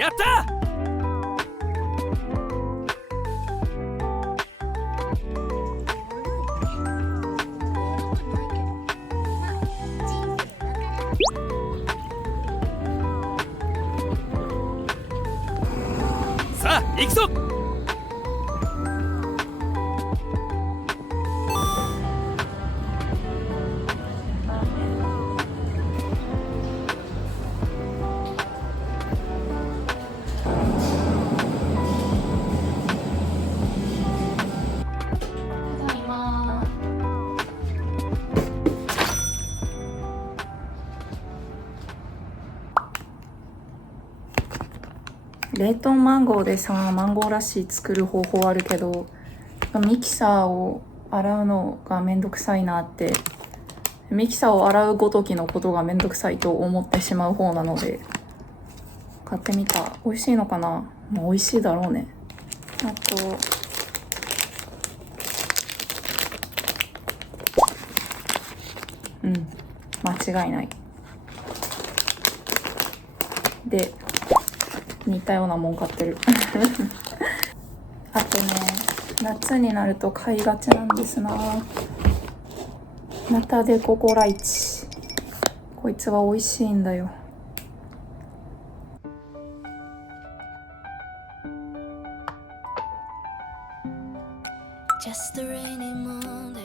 やった。さあ行くぞ。冷凍マンゴーでさ、マンゴーラッシー作る方法あるけど、ミキサーを洗うのがめんどくさいなって、ミキサーを洗うごときのことがめんどくさいと思ってしまう方なので、買ってみた。美味しいのかな？まあ、美味しいだろうね。あと、間違いない。で、似たようなもん買ってる。あとね、夏になると買いがちなんですな。ナタデココライチ。こいつは美味しいんだよ。Just a rainy Monday,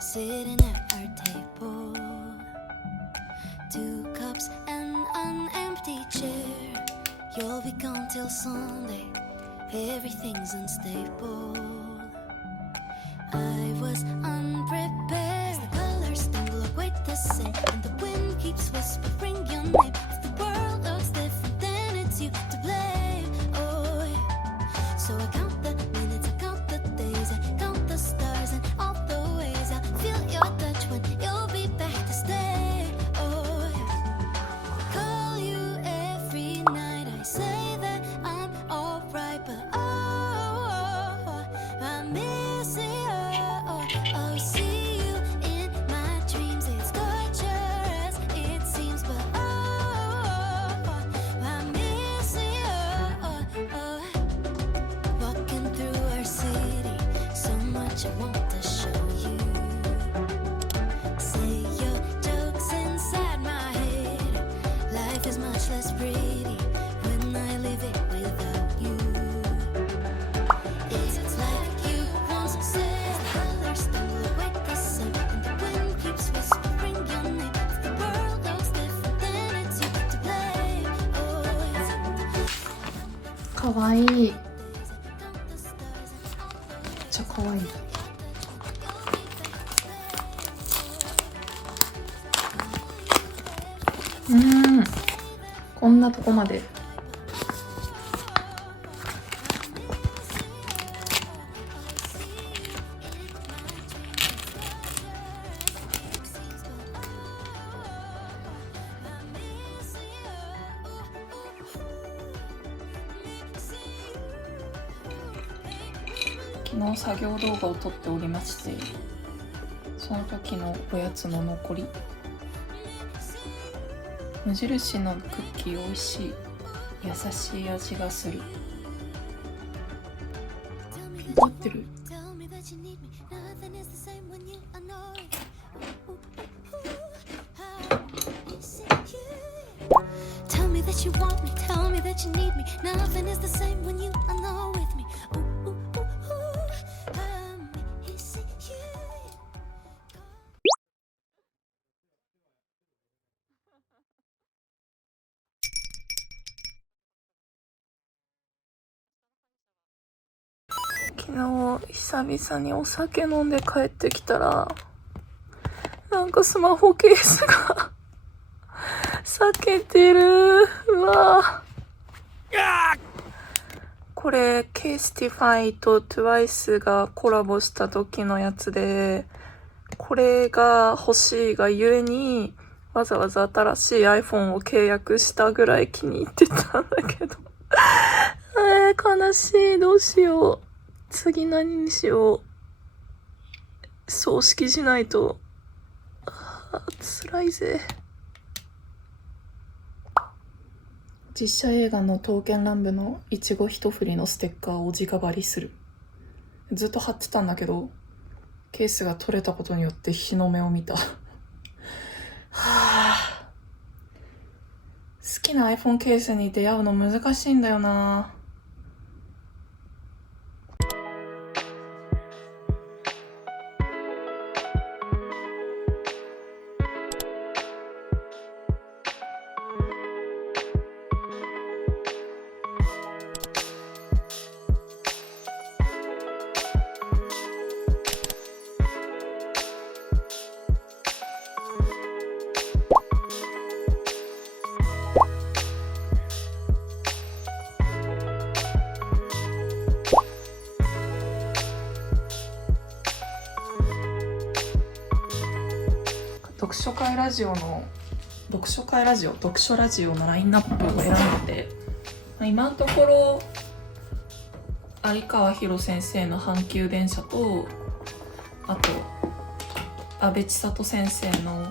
sitting at our table. 2 cups and an empty chair. You'll be gone till Sunday. Everything's unstable. I was unprepared. The colors don't look quite the same, and the wind keeps whispering your name. If the world looks different, then it's you to blame. Oh yeah. So I count the minutes, I count the days, I count the stars and all the ways. I feel your touch when you'll be back to stay. Oh yeah. Call you every night. I say that I'm alright, but I miss you. Oh, see you in my dreams. It's torture as it seems, but I miss you. Walking through our city, so much I want to show you. Say your jokes inside my head. Life is much less pretty when I live it without you. It's like you once said, the colors don't look quite the same, and the wind keeps whispering your name. If the world looks different, then it's you to blame. Oh, yeah. かわいい。めっちゃかわいい。こんなとこまで。昨日作業動画を撮っておりまして、その時のおやつの残り。無印のクッキー美味しい。優しい味がする。合ってる？ Tell me that you need me. Nothing is the same when you are not. Tell me that you want me. Tell me that you need me. Nothing is the same when you are not with me. Missing you. 昨日久々にお酒飲んで帰ってきたら、なんかスマホケースが裂けてる。うわ。これケイスティファイと TWICE がコラボした時のやつで、これが欲しいがゆえにわざわざ新しい iPhone を契約したぐらい気に入ってたんだけど悲しい。どうしよう。次何にしよう。葬式しないと。辛いぜ。実写映画の刀剣乱舞のいちご一振りのステッカーを直張りする。ずっと貼ってたんだけど、ケースが取れたことによって日の目を見た。はあ、好きな iPhone ケースに出会うの難しいんだよな。読書ラジオのラインナップを選んでて、今のところ有川博先生の阪急電車と、あと阿部千里先生の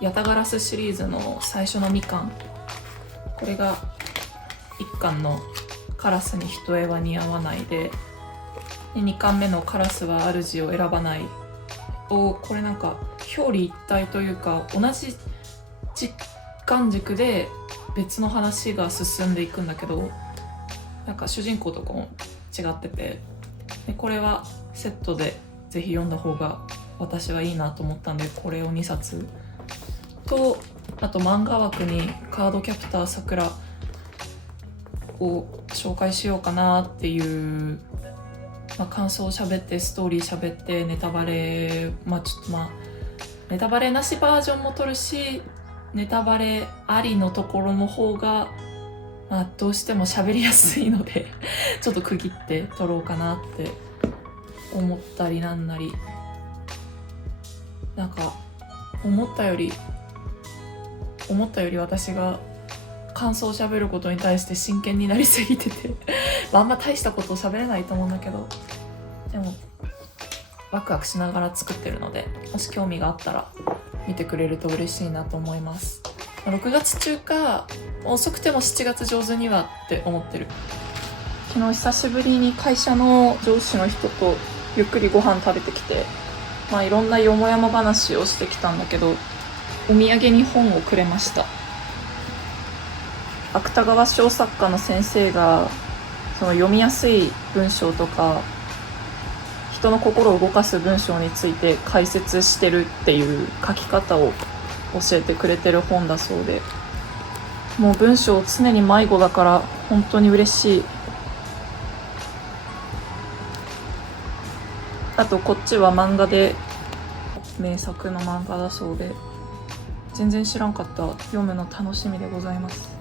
ヤタガラスシリーズの最初の2巻、これが1巻のカラスに人絵は似合わないで、2巻目のカラスは主を選ばないを、これなんか表裏一体というか同じ時間軸で別の話が進んでいくんだけど、なんか主人公とかも違ってて、でこれはセットでぜひ読んだ方が私はいいなと思ったんで、これを2冊と、あと漫画枠にカードキャプターさくらを紹介しようかなっていう、感想を喋ってストーリー喋ってネタバレ、ネタバレなしバージョンも撮るし、ネタバレありのところの方が、どうしても喋りやすいのでちょっと区切って撮ろうかなって思ったりなんなり、なんか思ったより私が感想を喋ることに対して真剣になりすぎててあんま大したことを喋れないと思うんだけど、でもワクワクしながら作ってるので、もし興味があったら見てくれると嬉しいなと思います。6月中か遅くても7月上旬にはって思ってる。昨日久しぶりに会社の上司の人とゆっくりご飯食べてきて、いろんなよもやま話をしてきたんだけど、お土産に本をくれました。芥川賞作家の先生がその読みやすい文章とか人の心を動かす文章について解説してるっていう書き方を教えてくれてる本だそうで、もう文章常に迷子だから本当に嬉しい。あとこっちは漫画で名作の漫画だそうで、全然知らんかった。読むの楽しみでございます。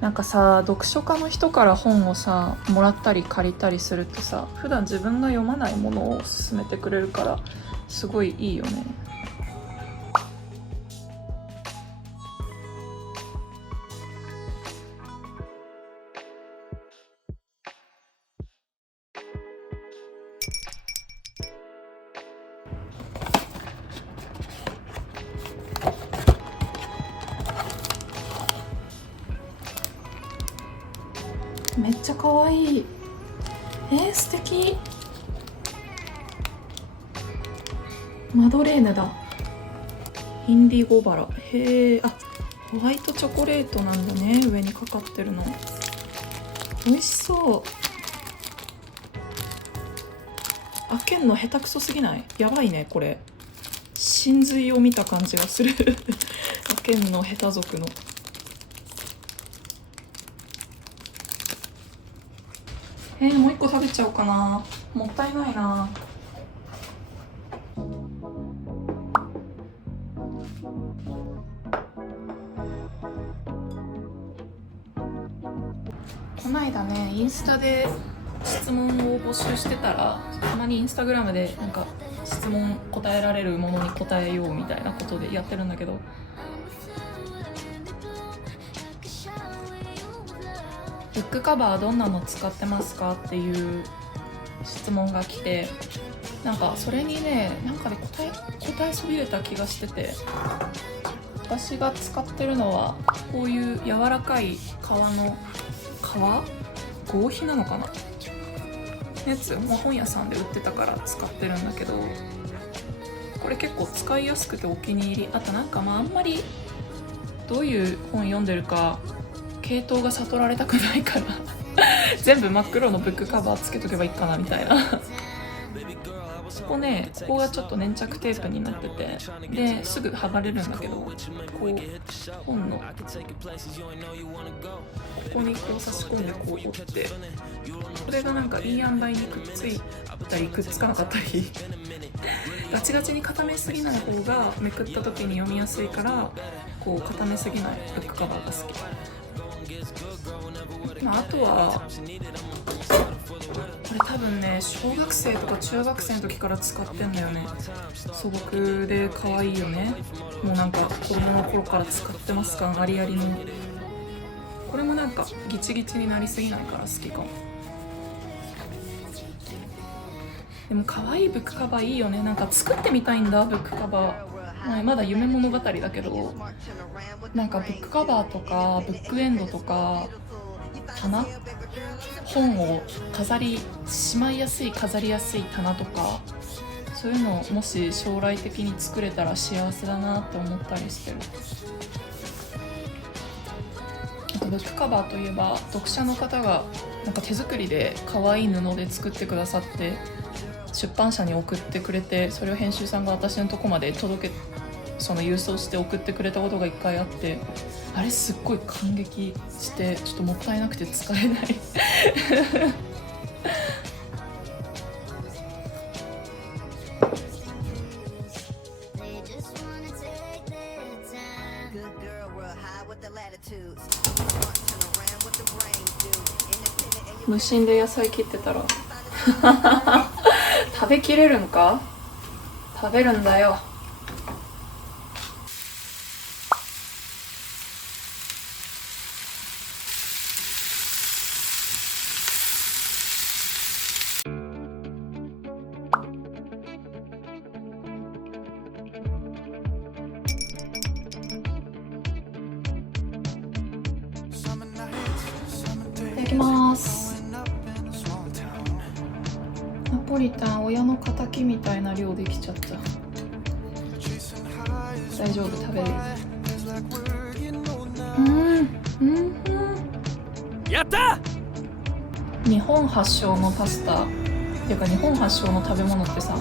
なんかさ、読書家の人から本をさもらったり借りたりするとさ、普段自分が読まないものを勧めてくれるからすごいいいよね。めっちゃ可愛い。素敵。マドレーヌだ。インディゴバラ。へえ、ホワイトチョコレートなんだね、上にかかってるの。美味しそう。開けんの下手くそすぎない？やばいね、これ。真髄を見た感じがする。開けんの下手族の。もう一個食べちゃおうかな。もったいないな。こないだね、インスタで質問を募集してたら、たまにインスタグラムでなんか質問答えられるものに答えようみたいなことでやってるんだけど、ブックカバーどんなの使ってますかっていう質問が来て、なんかそれにね、なんかで答えそびれた気がしてて、私が使ってるのはこういう柔らかい革の合皮なのかなやつ、本屋さんで売ってたから使ってるんだけど、これ結構使いやすくてお気に入り。あとなんかあんまりどういう本読んでるか系統が悟られたくないから全部真っ黒のブックカバーつけとけばいいかなみたいなここがちょっと粘着テープになってて、ですぐ剥がれるんだけど、こう本のここに差し込んで折って、これがなんかいい塩梅にくっついたりくっつかなかったりガチガチに固めすぎない方がめくった時に読みやすいから、固めすぎないブックカバーが好き。あとはこれ多分ね、小学生とか中学生の時から使ってんだよね。素朴で可愛いよね。もうなんか子供の頃から使ってますか、ありありの。これもなんかギチギチになりすぎないから好きかも。でも可愛いブックカバーいいよね。なんか作ってみたいんだ、ブックカバー。まだ夢物語だけど、なんかブックカバーとかブックエンドとか棚、本をしまいやすい、飾りやすい棚とか、そういうのをもし将来的に作れたら幸せだなって思ったりしてる。あとブックカバーといえば、読者の方がなんか手作りで可愛い布で作ってくださって出版社に送ってくれて、それを編集さんが私のとこまで郵送して送ってくれたことが1回あって、あれすっごい感激して、ちょっともったいなくて使えない無心で野菜切ってたら食べきれるんか。食べるんだよ。いただきます。ナポリタン親の敵みたいな量できちゃった。大丈夫、食べれる。やった。日本発祥のパスタっていうか、日本発祥の食べ物ってさ、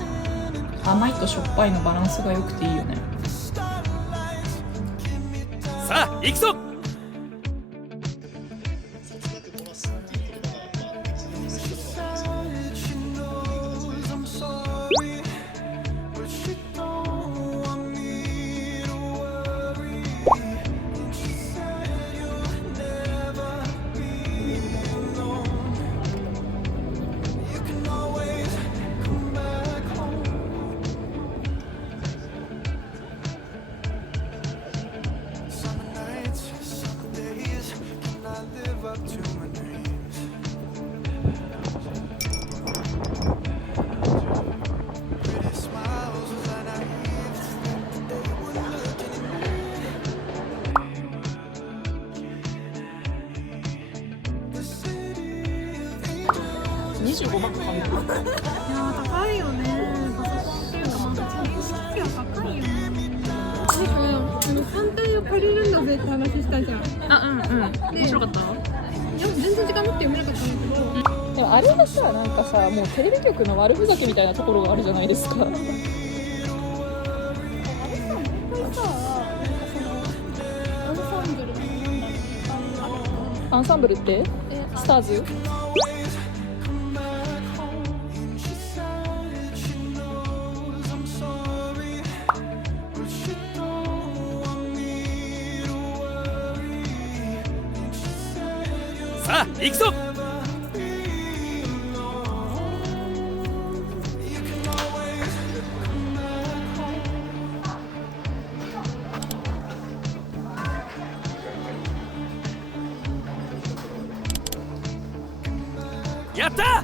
甘いとしょっぱいのバランスが良くていいよね。さあ行くぞ。25万かかる。いやー高いよね。パソコンっていうか、電子機器は高いよね。艦隊を借りるんだぜって話したじゃん。面白かった。いや全然時間なくて読めなかったんだけど。でもあれがさ、なんかさ、もうテレビ局の悪ふざけみたいなところがあるじゃないですか。あれさ、毎回さ、アンサンブルってスターズ。さあ行くぞ。やった。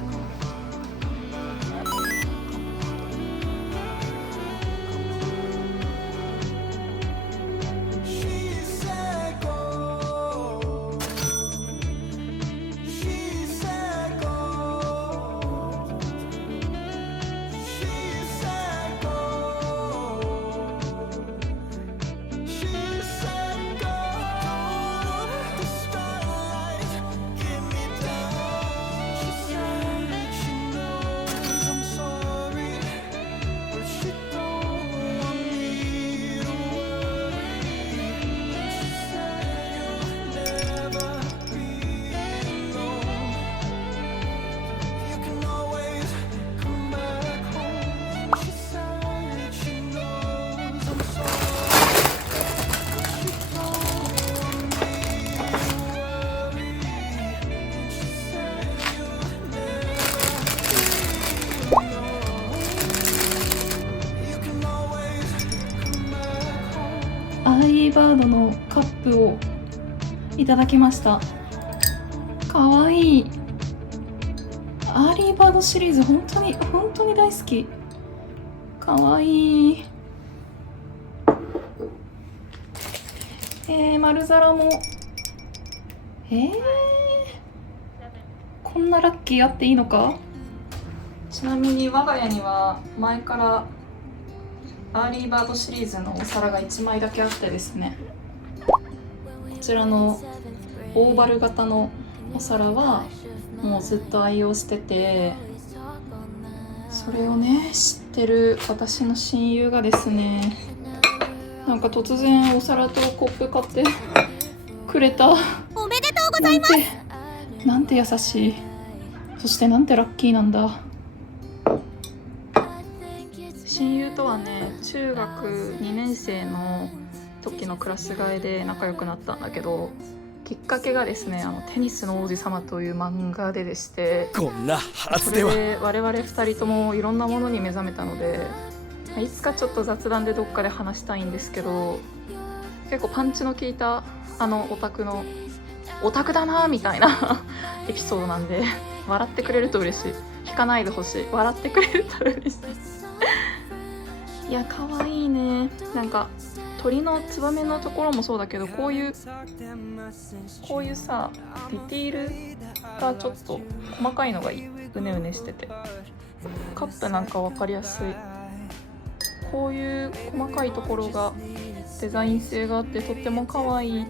アーリーバードのカップをいただきました。かわいい。アーリーバードシリーズ本当に大好き。かわいい。丸皿もこんなラッキーあっていいのか。ちなみに我が家には前からアーリーバードシリーズのお皿が1枚だけあってですね、こちらのオーバル型のお皿はもうずっと愛用してて、それをね知ってる私の親友がですね、なんか突然お皿とコップ買ってくれた。おめでとうございます。なんて優しい。そしてなんてラッキーなんだ。親友とはね、中学2年生の時のクラス替えで仲良くなったんだけど、きっかけがですね、テニスの王子様という漫画でして、こんなはそずでは。れで我々2人ともいろんなものに目覚めたので、いつかちょっと雑談でどっかで話したいんですけど、結構パンチの効いたオタクだなみたいなエピソードなんで、笑ってくれると嬉しい。引かないでほしい。笑ってくれると嬉しい。いや、かわいいね。なんか鳥のツバメのところもそうだけど、こういうさディティールがちょっと細かいのがいい。うねうねしてて、カップなんか分かりやすい。こういう細かいところがデザイン性があってとってもかわいい。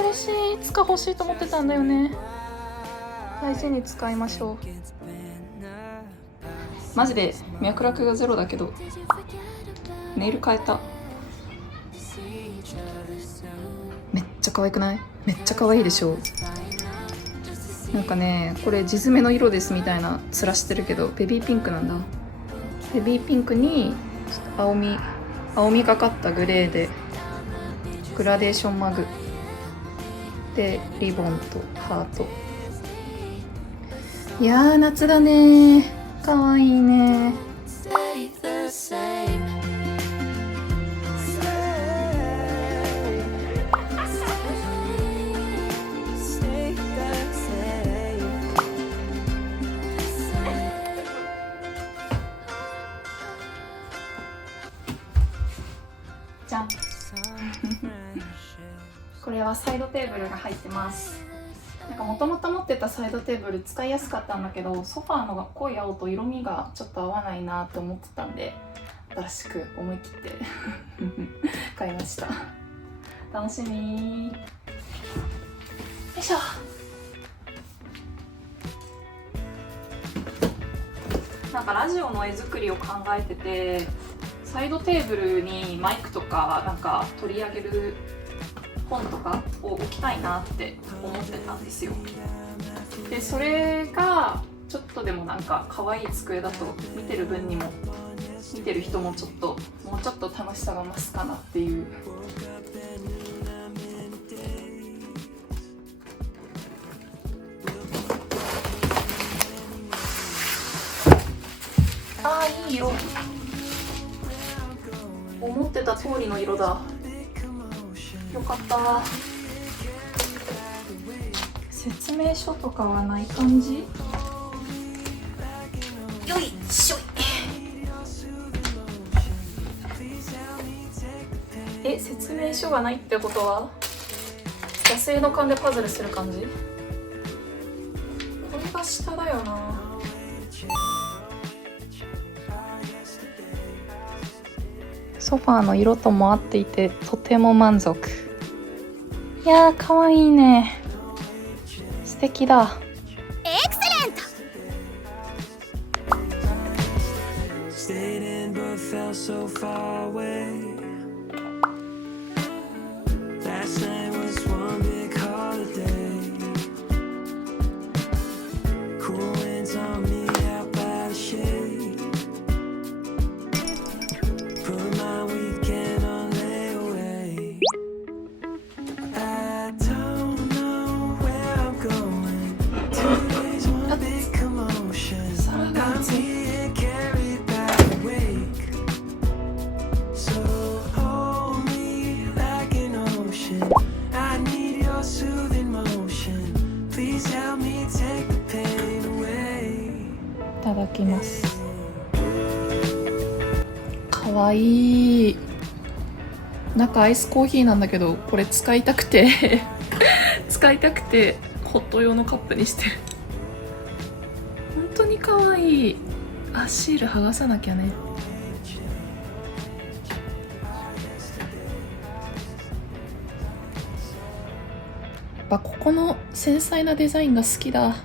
嬉しい。いつか欲しいと思ってたんだよね。大事に使いましょう。マジで脈絡がゼロだけどネイル変えた。めっちゃ可愛くない？めっちゃ可愛いでしょ。なんかね、これ地詰めの色ですみたいな面してるけど、ベビーピンクなんだ。ベビーピンクに青みがかったグレーでグラデーションマグでリボンとハート。いやー、夏だね。かわいいね。じゃん。これはサイドテーブルが入ってます。なんかもともと持ってたサイドテーブル使いやすかったんだけど、ソファーのが濃い青と色味がちょっと合わないなって思ってたんで、新しく思い切って買いました。楽しみ。よいしょ。なんかラジオの絵作りを考えてて、サイドテーブルにマイクとかなんか取り上げる本とかを置きたいなって思ってたんですよ。でそれがちょっとでもなんか可愛い机だと見てる分にも見てる人ももうちょっと楽しさが増すかなっていう。いい色。思ってた通りの色だ。よかった。説明書とかはない感じ？よいしょい。説明書がないってことは野生の勘でパズルする感じ？これが下だよな。ソファーの色とも合っていてとても満足。いやー、かわいいね。素敵だ。エクセレント。きます。かわいい。中アイスコーヒーなんだけど、これ使いたくてホット用のカップにしてる。本当にかわいい。あ、シール剥がさなきゃね。やっぱここの繊細なデザインが好きだ。